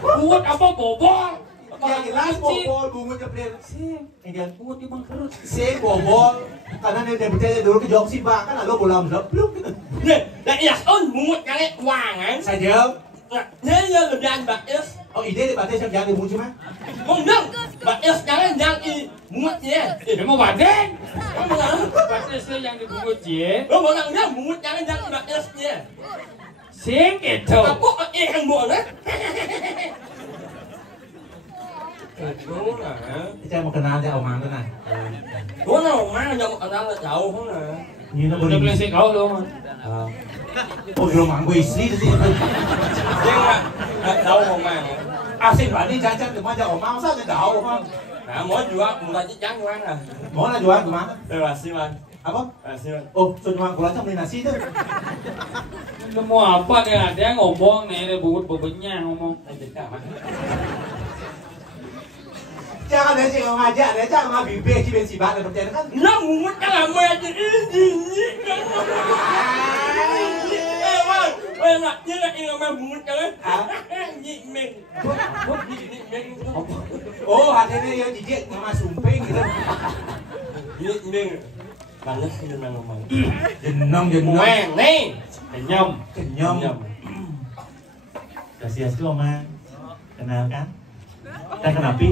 Buat apa bobol? Yang jelas bobol bunga jepret. Engken. Buat di bangkerut. Sing bobol. Karena dia percaya dulu ke jok si bak kan lalu bolam blok. Nih, dah iya on mungut kali wangan. Saja. Dia ya lebihan bakis. Oh ide di batas yang jangan dimuji mah. Mungkin bakis jangan i mungut dia. Mau baden? Mana? Batisnya yang dibungkus je. Lo mau nang mungut jangan bakis dia. Sing itu. Aku yang boleh. Kita mau kenal dia omang tu nah. Gua nào mang yang kenal jauh mana. Ni nak Udah boleh. beli kau loh man. Oh belum manggu istri tu. Dia enggak tahu mau mang. Asin bani cacat tu macam omang saja tahu kan. Nah, mau jual mulai jangan mana. Mau nak jual ke mana? Terasi man. Apa? Terasi man. Oh, so cuma gula beli nasi tu. Mau apa dia ngomong nih dia buat bobotnya ngomong. Jangan dia cakap ngajak dia jangan ngah bibir cibin si bak dia percaya kan. Lah mungut kan mau aja ini kan. Bang, enaknya nak ingat main mungut kan. Nyimeng. Oh, hatinya yang jijik nama sumping gitu. Nyimeng. Banyak sih yang ngomong. Jenong. Meng, nih. Kenyam. Kasih tu omang. Kenal kan? Dan kenapa?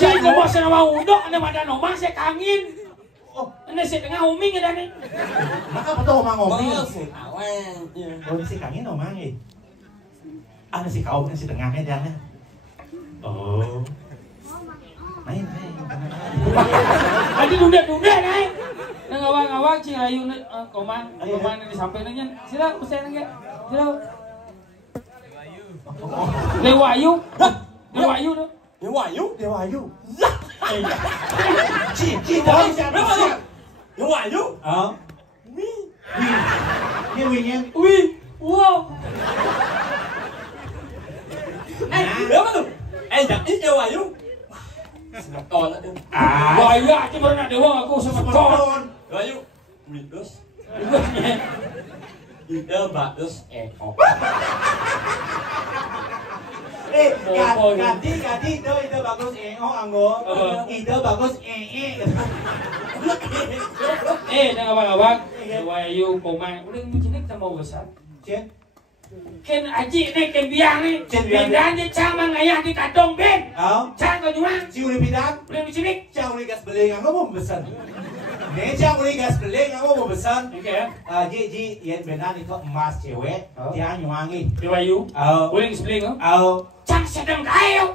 Saya ngomong sama udok, ada badan omang saya kangin. Oh, ini saya tengah huming ada nih. Maka apa tu omang ngomong? Sing awan. Oh, si kangin omang ni. Ada si kau si tengahnya jangan. Oh. Main. Tadi duda nih. Nang awang cing ayu komang di sampingnya. Sila pesan enggak? Sila. Dewayu tu. Dewayu. Cik, Siapa? Dewayu. Ni wingnya. Wow. Berapa tu? Jadi Dewayu. Semeton aja. Wayu aja baru nak dewa aku semeton. Dewayu. Windows. Ida bagus eko. Ganti ide bagus anggo. Ide bagus Nang awang Dewayu komang udah mungkin kita mau besar. Cien. Ken aji nih ken biang nih. Bidan dia cang ayah di kadong ben. Cang kau cuma. Si uli bidang. Boleh di sini. Cang uli gas beling anggo mau besan. Ne cang uli gas beling anggo mau besan. Oke ya. Ji yen benan itu emas cewek. Dia nyuangi. Dewayu. Boleh explain Au. Cang sedang kayu.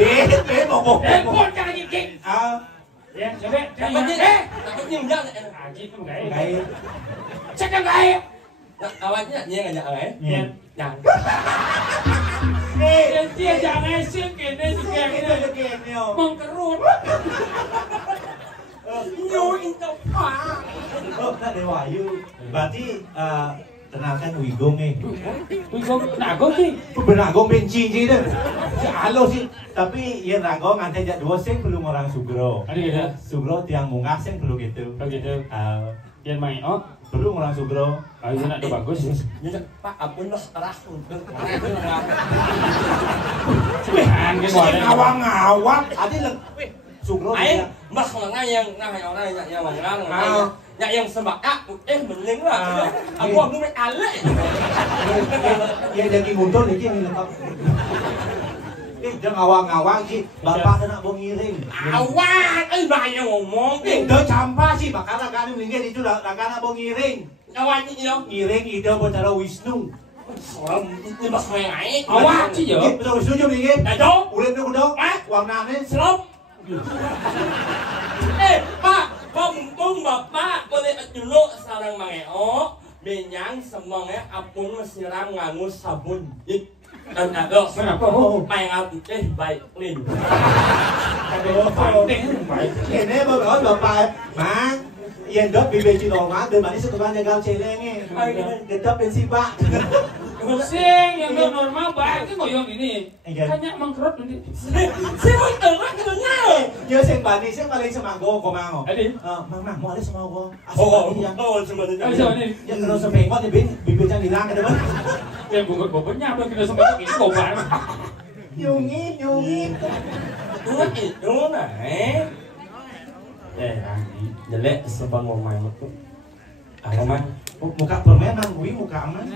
Be bobo. Telepon jangan gigit. Ya, coba. Takutnya enggak. Aji tu kayu. Kayu. Sedang kayu. Awalnya dia ngajak ya. Jangan. Dia jangan sih kene juga kene. Mengkerut. Yo itu pak. Oh, tak Dewayu. Berarti kenalkan Wigong nih. Wigong nagong sih. Benagong benci sih itu. Si Alo sih. Tapi ya nagong nanti aja dua sing belum orang Sugro. Ada gitu. Sugro tiang mungah sing belum gitu. Begitu. Pian main oh. Belum orang Sugro. Ayo nak tu bagus. Ya Pak ampun lah arah untuk Tuhan ke Si ngawang-ngawang. Adi lek Sugro. Ayo mbah mana yang orang yang mana yang sembaka mending lah. Aku main ale. Ya jadi mundur iki lengkap. Jangan ngawang-ngawang sih, bapak kena mau ngiring. Awang, banyak ngomong. Ide campa sih, makanya kan mendingan itu lakana mau ngiring. Kawan ini yo. Ngiring ide bicara Wisnu. Ini mas main air. Awak sih yo. Bicara Wisnu juga mendingan. Ayo. Udah udah. Warnanya Serap. Pak mumpung bapak boleh dulu sarang mangeo. Benyang semuanya apun siram nganggu sabun. Dan ada Kenapa? main api baik lin. aduh penting. Ini bapak bapak, mang. Yang dot bibir ciloma, dan manis setukang jagal celengnya. Gedap bensin pak. Sing yang normal baik itu yang ini. Hanya mengkerut nanti. Si mau terang kenal. Ya sing bani sing paling semanggo komango. Adi. Mang mau ada semanggo. Sebenarnya. Ya kalau sepenggot ya bibir jangan hilang kan teman. Yang bungkut bobotnya apa kita sampai ini gobar. Nyungit. Tuh itu naik. Jelek sebang ngomong itu. Mang. Muka permen mang gue muka aman.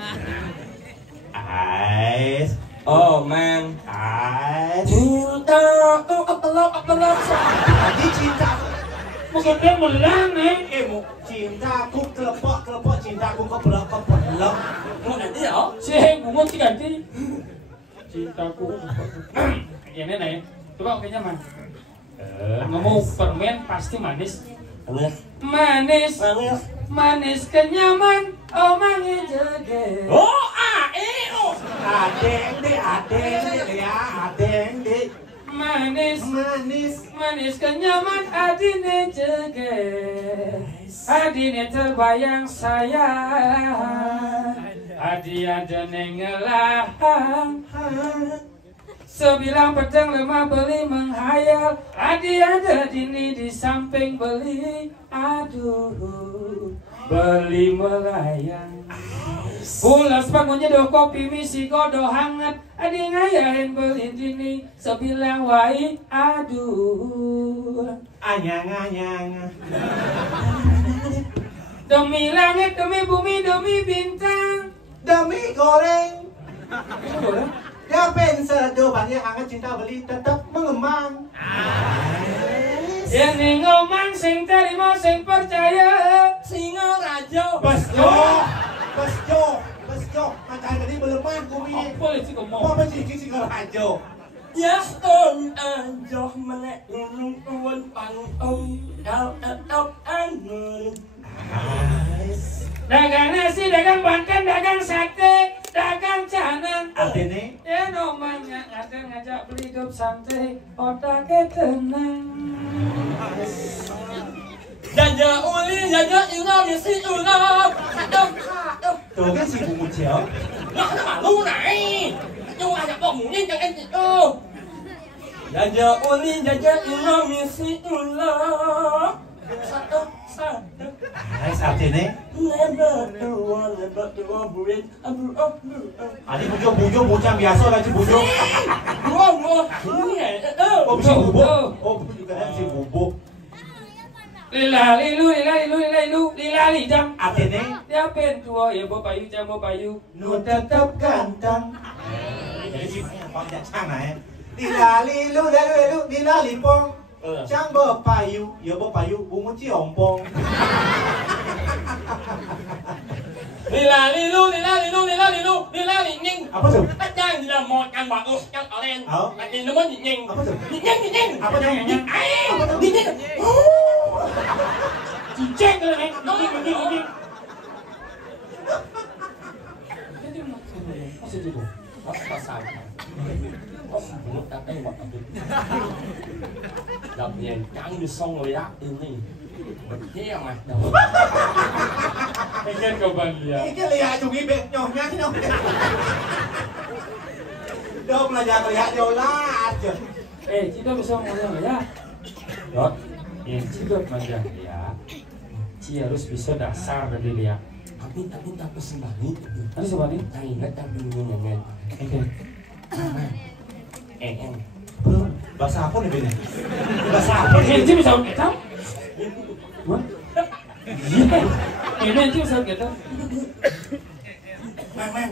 Ais. Oh man. Ais. Cinta apelok. Tadi cinta. Bukan dia melang Mau cintaku kelepok cintaku kebelah. Mau nanti ya? Sing bungut sih ganti. Cintaku. Ini nih. Coba kayaknya man. Ngomong permen pasti manis. Manis kenyaman, oh manis joget. Oh, Adeng deh. Manis kenyaman, adine joget. Adine terbayang sayang. Adi ada nengelang. Sebilang pedang lemah beli menghayal. Adi ada dini di samping beli. Aduh, beli melayang. Pulas bangunnya do kopi misi kodo hangat. Adi ngayahin beli dini. Sebilang wai. Aduh, Anyang. demi langit, demi bumi, demi bintang. Demi goreng. Ya pensedo banyak hangat cinta beli tetap mengembang. Yang ning ngomong sing terima sing percaya. singa raja. Besjo. Macam tadi melemah kumi. Boleh sih ngomong. Apa sih singa rajo? Ya on anjoh melek ulung uwan pangong. Kau tetap anggun. Dagang nasi, dagang banten, dagang sate, dagang canang. Artinya? Ya nomanya ngaten ngajak beli hidup santai, otaknya tenang. Jaja uli, jaja ilam, si ulam. Tuh kan si bungut ciao. Nó malu này. Nhưng mà bọc nhìn cho anh chị ơi. Jaja uli, jaja ilam, si ulam. Artinya? Adi bujung bujang biasa lah si bujung. Oh si bubuk. Oh juga kan si bubuk. Lila lilu jam. Artinya? Dia pentua ya bapayu jam bapayu. Nu tetap ganteng. Jadi si pangkat sana ya. Lila lipong. Cang bapayu, ya bapayu bungut si ompong. Lila lilu nying. Apa tuh? Tất nhiên là một ăn bạc ướt ăn ở lên. Tại vì nó mới nhìn. Apa tuh? Nhìn. Apa tuh? Nhìn. Nhìn. Cincin kan nih. Ini. Masih juga. Pasal. Bungut ăn cái bạc ướt. Đập nhìn cắn như xong rồi đó ini. Thế mà. Pengen kapan dia? Ini lihat cumi bek nyonya sih dong. Dong belajar lihat jolat. Cita bisa ngomong ya. Dot. Cita belajar ya. Cici harus bisa dasar dari dia. Tapi sembari. Ada sebani? Yang ingat yang bingung. Oke. Bahasa apa nih Bene? Bahasa apa nih? Ini bisa kita? What? Ini bisa kita? Memang.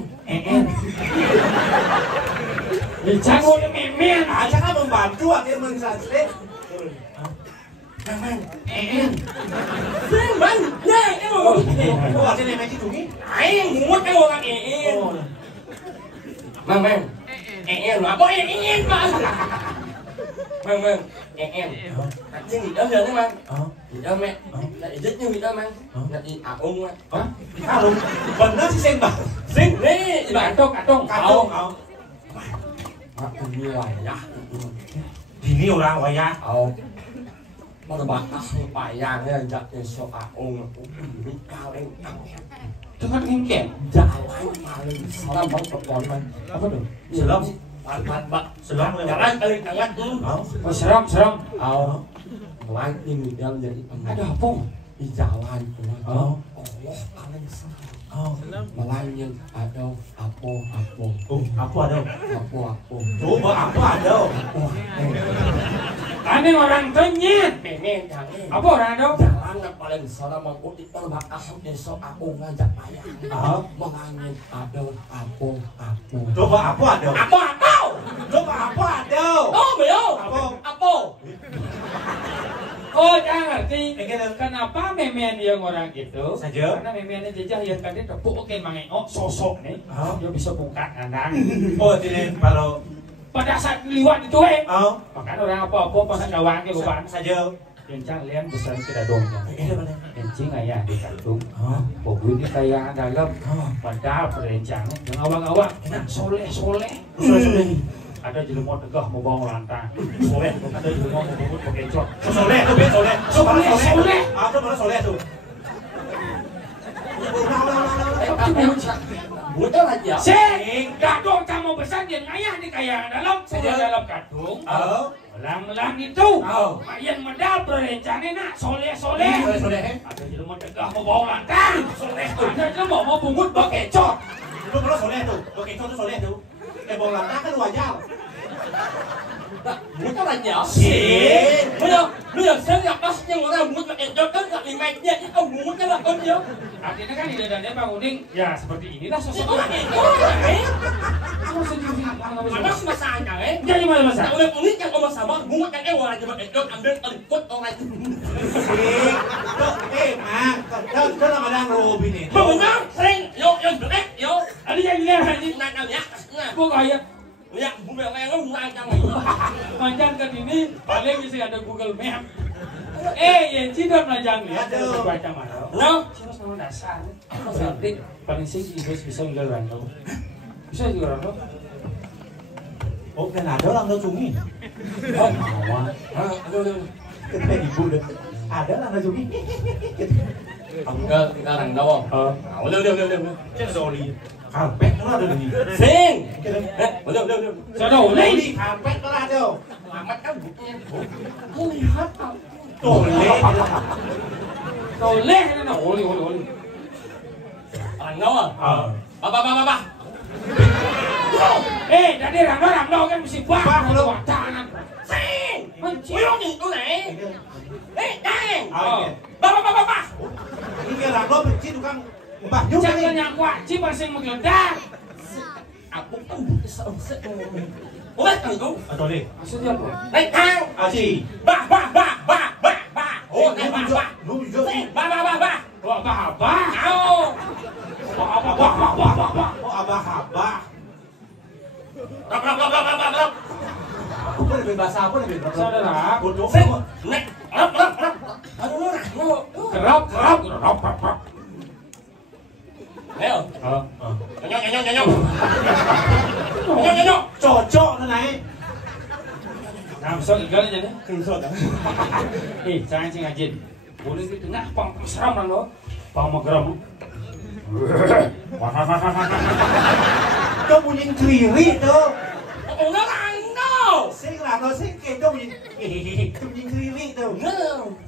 Dicago yang memen. Aja kan membantu akhir mensaslet. Memang. Memang. Ya, itu. Oh, aja nih Messi tungi. Aing muat kan orang Oh. Memang. Apa Bang? Memang. Anjing di dalam jalan, Bang. Di dalam, Mek. Nak ijitnya di dalam, Bang. Nak di aung, Bang. Kalung. Bener sih Seng Bang. Sing nih, Katong. Kalung. Mak ini wayah. Ini orang wayah. Au. Mana bakas payahnya jak esok aung. Ini kaleng. Itu kan ngengken. Jalan paling salam bang performan. Apa tuh? Selam. Bak. Selam. Jalan paling hangat tuh. Oh, seram. Au. Melanting di dalam jadi Ada apa? di jalan. Oh. Allah paling salam. Oh. Melanting ada apa. Apa ada? Apa. Coba apa ada? Aneh orang tenyet. Memang jangan. Apa orang ada? Jalan yang paling salam bang utik terbakas esok aku ngajak payah. Melanting ada apa. Coba apa ada? Apa? Coba apa ada? Oh, belum. Apa? Oh, jangan ngerti. Pengen Kenapa memen yang orang itu? Saja. Karena memennya jejah yang tadi tepuk oke mangengok sosok nih. Dia bisa buka kandang. Oh, jadi kalau Pada saat liwat itu makanya orang apa-apa pas gawang ke beban saja. kencang lian besar tidak dongnya. Kencing ayah di kantung. Oh. Pokoknya ini kayak dalam. Padahal perencana yang awang-awang soleh. Ada jelema tegah mau bawa lantang. Soleh. Ada jelema mau bungkut pakai cok. Soleh tuh, soleh. Soleh. Apa mana soleh tuh? Betul aja. Sing, gadong kamu besar dia ngayah di kayak dalam saja dalam gadung. Melang itu. Mayan medal berencana nak soleh. Ada jelema tegah mau bawa lantang. Soleh. Ada jelema mau bungkut pakai cok. Lu mana soleh tuh? Oke, itu soleh tuh. Bola kan wajar. Betul aja. Sih. Bây giờ xem gặp bác nhưng mà muốn pakai jok kan gak limatnya itu bungkutnya lah om dia. Artinya kan ide dan Bang Uning ya seperti inilah sosok Orang itu Mas masanya Jadi mana masa? Nah udah unik yang om sama bungut kan orang aja pakai jok ambil ikut orang itu. Mak, kan Ramadan Robin itu. Benar, sering. Yo, yo. Ada yang lihat haji. Nah, ya. Kok kayak Ya, Google Map lu lancar lagi. panjang ke ini paling bisa ada Google Map. Ya cidok najang lihat Aduh. baca mana. No. Cuma sama dasar. Berarti paling sih bisa enggak rando. Bisa juga rando. Oh, kan ada orang tuh cumi. Oh, mama. Aduh. Ketika ibu deh. Ada orang cumi. Enggak, kita orang doang. Udah. Cek Zoli. Karpet lu ada nih. Sing. Udah. Sudah ulai. Zoli karpet lu ada. Selamat kan buktinya. Oh, lihat. Toleh na oli. Orang doang. Apa. Tadi rando kan mesti bah lu watanan. Sing. Uyong itu nih. Dang. Ba. Ini biar Ranglo benci tukang Mbah Nyuk Jangan nih. yang wajib masing menggeledah. Aku kan selesai. Udah kan itu. Atau nih. Maksudnya apa? Naik tang. Aci. Ba. Oh, naik ba. Lu juga sih. Ba. Wah, abah. Au. Wah. Oh, abah. Rap. Apa lebih bahasa apa lebih? Saudara. Bodoh. Sing. Naik. Rap. Aduh, Kerap. Leo. Nyok. Cocok nih naik. Nah, so ikan aja deh. Kengsot. Jangan ngajin. Boleh di tengah pang seram lah lo. Pang mageram. Kau bunyi keriri tuh. Udah rando. Sing Ranglo sing kayak kau bunyi keriri tuh. No.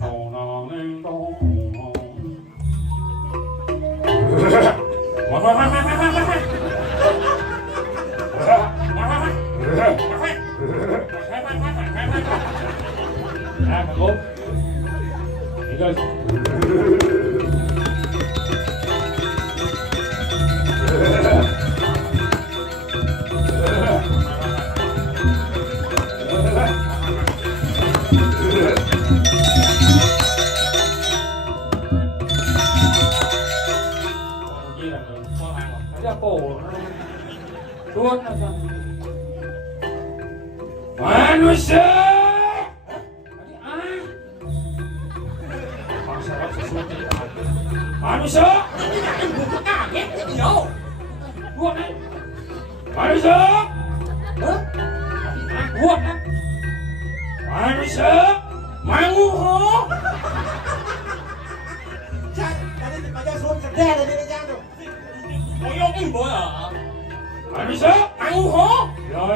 guys. Ada apa? Tuan manusia. Manusia. Manusia. Manusia. Manguho. Tadi baca surat sedih tadi ni jangan tu. Oyong bola. Manusia. Manguho.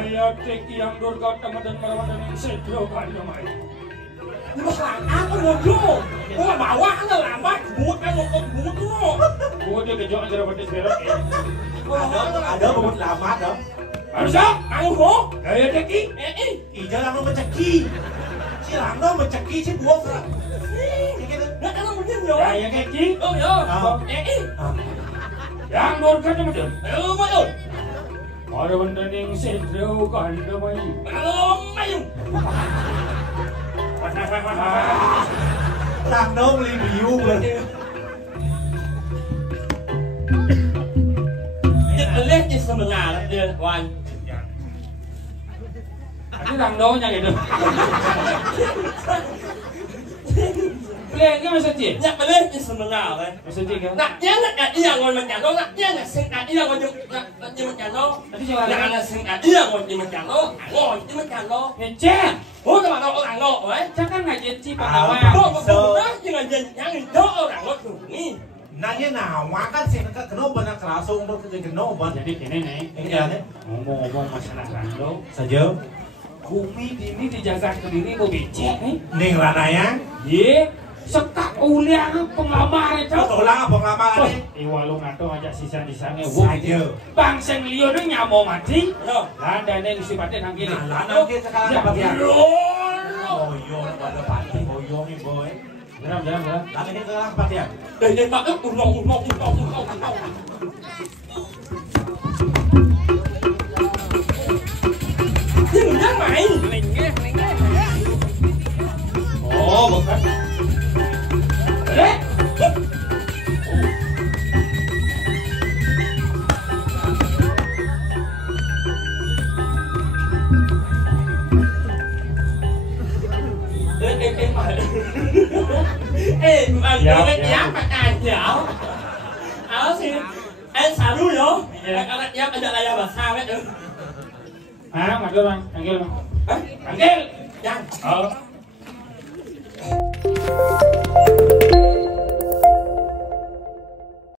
Ya teki yang durga dan merawadan yang sedro kali mai. Nhưng mà làm có một vô. Có bảo quá là làm bác bút cái một bút vô. Gua dia kejoan cara pedes berak. Ada bubut lama dah. Manusia. Manguho. Ya teki. Ija lang naman ceki. Si lang naman ceki si buok. Nó đã làm một nhân rồi. Ya teki. Oh ya. Yang durga macam. Mà ơi. Ada benda yang sedro kali mai. Kalau mayu. Lang naman review lah. Lihat di sebelah dia Wan. Ini rangdonya gitu. Lên cái mày sao chị? Nhặt mà lên di sebelah đấy. Mày sao chị kìa? Nãy là iya ngồi mà nhà nó nãy là sinh iya ngồi nhưng mà nhà nó. Tadi siapa Nãy lagi? là sinh iya ngồi nhưng mà nhà nó. Ngồi nhưng mà nhà nó. Ngecek. Ủa mà nó ở ngộ đấy. Chắc kan ngaji ci Ah, Pandawa. Nó mà không đó nhưng mà nhìn nhang đó ở ngộ thường nghi. Nanya nah, makan sih kenapa nak kerasuk untuk kenapa? Jadi gini nih. Iya nih. Ngomong-ngomong masalah rangdo. Saja. Bumi ini dijaga Kediri mau becek nih. Ning lah naya. Ye, sekak uliang penglamar itu. Betul lah pengalaman ini. Iwalung atau ngajak sisa-sisanya. Saja. Bang sing liya ning nyamo mati. Nó. Landane mesti paten nang kene. Nah, lana kita sekarang Ya, dapat yang. Lol. Boyo pada pati boyo nih boy. Jalan. Lana ini sekarang dapat yang. Để mà ức ủng hộ. Nhưng mà mày. Oh, bukan. Ê, mà cái giáp mà càng dẻo. Áo thì em xả đuôi vô. Anh giáp anh là mà sao hết được. Ah, manggil bang. Panggil. Jangan. Oh.